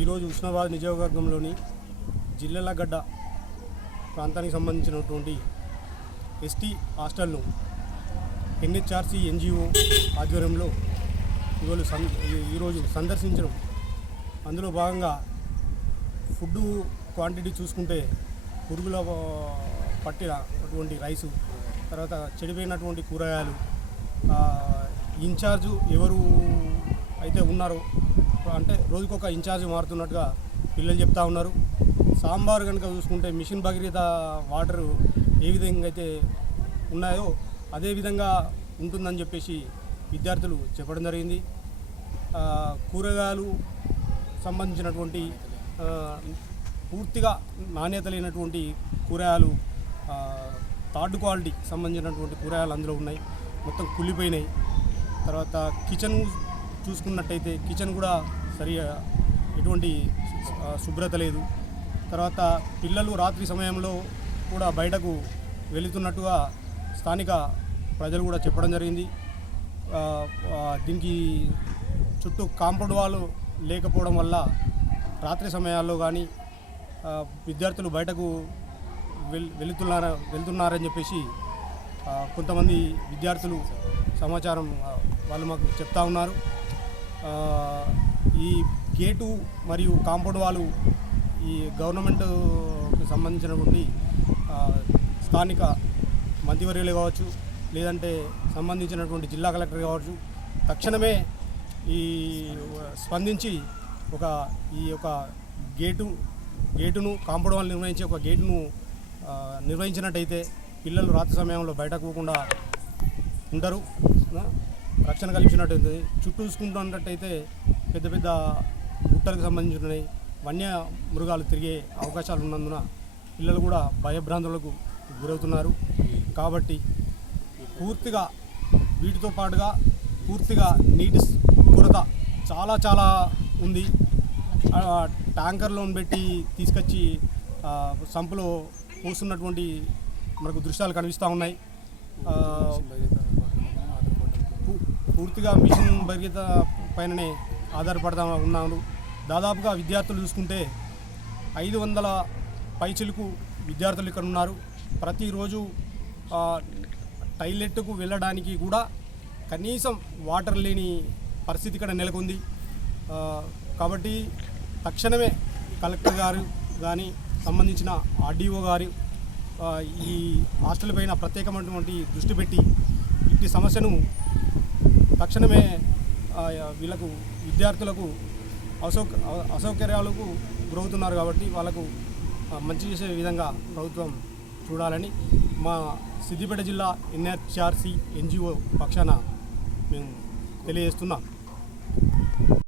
ఈరోజు ఉస్నాబాద్ నియోజకవర్గంలోని జిల్లెలగడ్డ ప్రాంతానికి సంబంధించినటువంటి ఎస్టీ హాస్టల్ను ఎన్హెచ్ఆర్సీ ఎన్జిఓ ఆధ్వర్యంలో ఇవాళ సం ఈరోజు సందర్శించడం. అందులో భాగంగా ఫుడ్ క్వాంటిటీ చూసుకుంటే పురుగుల పట్టిన అటువంటి రైసు తర్వాత చెడిపోయినటువంటి కూరగాయలు ఇన్ఛార్జు ఎవరు అయితే ఉన్నారో అంటే రోజుకొక ఇన్ఛార్జ్ మారుతున్నట్టుగా పిల్లలు చెప్తా ఉన్నారు. సాంబార్ కనుక చూసుకుంటే మిషన్ భగీరథ వాటర్ ఏ విధంగా అయితే ఉన్నాయో అదే విధంగా ఉంటుందని చెప్పేసి విద్యార్థులు చెప్పడం జరిగింది. కూరగాయలు సంబంధించినటువంటి పూర్తిగా నాణ్యత లేనటువంటి కూరగాయలు థర్డ్ క్వాలిటీ సంబంధించినటువంటి కూరగాయలు అందులో ఉన్నాయి. మొత్తం కుళ్ళిపోయినాయి. తర్వాత కిచెన్ చూసుకున్నట్టయితే కిచెన్ కూడా సరిగా ఎటువంటి శుభ్రత లేదు. తర్వాత పిల్లలు రాత్రి సమయంలో కూడా బయటకు వెళుతున్నట్టుగా స్థానిక ప్రజలు కూడా చెప్పడం జరిగింది. దీనికి చుట్టూ కాంపౌండ్ వాళ్ళు లేకపోవడం వల్ల రాత్రి సమయాల్లో కానీ విద్యార్థులు బయటకు వెల్ వెళుతున్నార వెళ్తున్నారని చెప్పేసి కొంతమంది విద్యార్థులు సమాచారం వాళ్ళు మాకు చెప్తా ఉన్నారు. ఈ గేటు మరియు కాంపౌండ్ వాళ్ళు ఈ గవర్నమెంట్కి సంబంధించినటువంటి స్థానిక మంత్రివర్యులు కావచ్చు లేదంటే సంబంధించినటువంటి జిల్లా కలెక్టర్ కావచ్చు తక్షణమే ఈ స్పందించి ఒక ఈ యొక్క గేటు గేటును కాంపౌండ్ వాళ్ళు నిర్వహించే ఒక గేటును నిర్వహించినట్టయితే పిల్లలు రాత్రి సమయంలో బయటకు పోకుండా ఉండరు. రక్షణ కల్పించినట్టయితే చుట్టూ చూసుకుంటున్నట్టయితే పెద్ద పెద్ద గుట్టలకు సంబంధించినవి వన్య మృగాలు తిరిగే అవకాశాలు ఉన్నందున పిల్లలు కూడా భయభ్రాంతులకు గురవుతున్నారు. కాబట్టి పూర్తిగా వీటితో పాటుగా పూర్తిగా నీటి కొరత చాలా చాలా ఉంది. ట్యాంకర్లో పెట్టి తీసుకొచ్చి సంపులో పోస్తున్నటువంటి మనకు దృశ్యాలు కనిపిస్తూ ఉన్నాయి. పూర్తిగా మిషన్ భగీరథ పైననే ఆధారపడతా ఉన్నాను దాదాపుగా విద్యార్థులు చూసుకుంటే ఐదు వందల పైచిలకు విద్యార్థులు ఇక్కడ ఉన్నారు. ప్రతిరోజు టైలెట్కు వెళ్ళడానికి కూడా కనీసం వాటర్ లేని పరిస్థితి ఇక్కడ నెలకొంది. కాబట్టి తక్షణమే కలెక్టర్ గారు కానీ సంబంధించిన ఆర్డీఓ గారు ఈ హాస్టల్ పైన ప్రత్యేకమైనటువంటి దృష్టి పెట్టి ఇట్టి సమస్యను తక్షణమే వీళ్ళకు విద్యార్థులకు అసౌక అసౌకర్యాలకు గురవుతున్నారు కాబట్టి వాళ్ళకు మంచి చేసే విధంగా ప్రభుత్వం చూడాలని మా సిద్దిపేట జిల్లా ఎన్హెచ్ఆర్సి ఎన్జిఓ పక్షాన మేము తెలియజేస్తున్నాం.